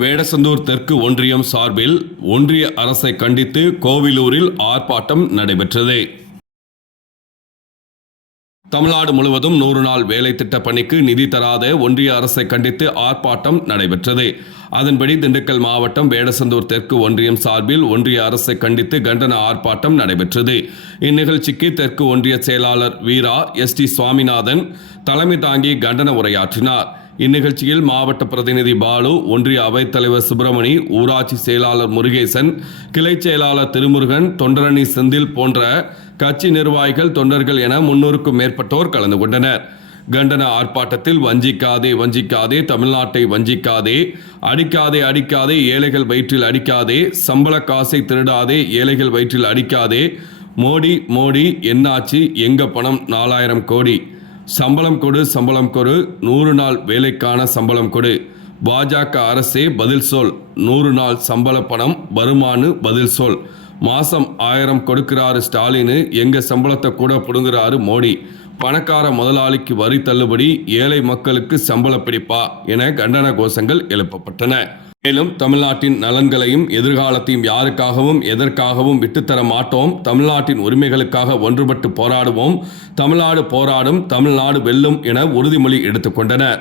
வேடசந்தூர் தெற்கு ஒன்றியம் சார்பில் ஒன்றிய அரசை கண்டித்து கோவிலூரில் ஆர்ப்பாட்டம் நடைபெற்றது. தமிழ்நாடு முழுவதும் 100 நாள் வேலை திட்ட பணிக்கு நிதி தராத ஒன்றிய அரசை கண்டித்து ஆர்ப்பாட்டம் நடைபெற்றது. அதன்படி திண்டுக்கல் மாவட்டம் வேடசந்தூர் தெற்கு ஒன்றியம் சார்பில் ஒன்றிய அரசை கண்டித்து கண்டன ஆர்ப்பாட்டம் நடைபெற்றது. இந்நிகழ்ச்சிக்கு தெற்கு ஒன்றிய செயலாளர் வீரா ST சுவாமிநாதன் தலைமை தாங்கி கண்டன உரையாற்றினார். இந்நிகழ்ச்சியில் மாவட்ட பிரதிநிதி பாலு, ஒன்றிய அவைத்தலைவர் சுப்பிரமணி, ஊராட்சி செயலாளர் முருகேசன், கிளை செயலாளர் திருமுருகன், தொண்டரணி செந்தில் போன்ற கட்சி நிர்வாகிகள், தொண்டர்கள் என 300க்கும் மேற்பட்டோர் கலந்து கொண்டனர். கண்டன ஆர்ப்பாட்டத்தில் வஞ்சிக்காதே வஞ்சிக்காதே, தமிழ்நாட்டை வஞ்சிக்காதே, அடிக்காதே அடிக்காதே, ஏழைகள் வயிற்றில் அடிக்காதே, சம்பள காசை திருடாதே, ஏழைகள் வயிற்றில் அடிக்காதே, மோடி மோடி என்னாச்சு எங்க பணம் 4000 கோடி, சம்பளம் கொடு சம்பளம் கொடு, 100 நாள் வேலைக்கான சம்பளம் கொடு, பாஜக அரசே பதில் சொல், 100 நாள் சம்பள பணம் வருமானு பதில் சொல், மாசம் 1000 கொடுக்கிறாரு ஸ்டாலின், எங்க சம்பளத்தை கூட புடுங்குறாரு மோடி, பணக்கார முதலாளிக்கு வரி தள்ளுபடி, ஏழை மக்களுக்கு சம்பள பிடிப்பா என கண்டன கோஷங்கள் எழுப்பப்பட்டன. மேலும் தமிழ்நாட்டின் நலன்களையும் எதிர்காலத்தையும் யாருக்காகவும் எதற்காகவும் விட்டுத்தர மாட்டோம், தமிழ்நாட்டின் உரிமைகளுக்காக ஒன்றுபட்டு போராடுவோம், தமிழ்நாடு போராடும், தமிழ்நாடு வெல்லும் என உறுதிமொழி எடுத்துக்கொண்டனர்.